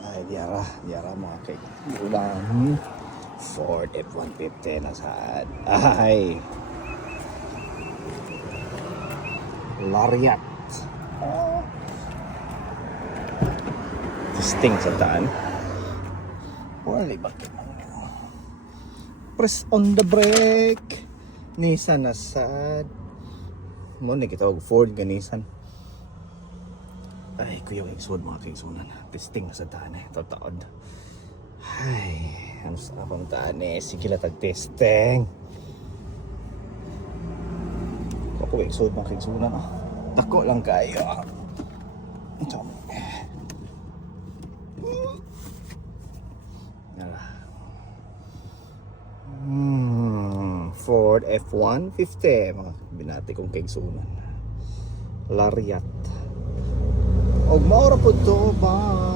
Ay, diara mga kaigulang. Ford F-150 na saan. Ay, Lariat. Oh. Testing sa daan. Wala ba? Press on the brake. Nissan na sad. Mo na kita Ford ga Nissan. Ay, kuya yung isod mga kaigsunan. Testing na sa daan eh. Tataod. Ay, ano sa akong daan eh. Sige lang tag-testing. Ako yung isod mga kaigsunan. Dako lang kayo. Ito. Ford F-150 mga binati kong kaigsunan. Lariat. Og maura po to ba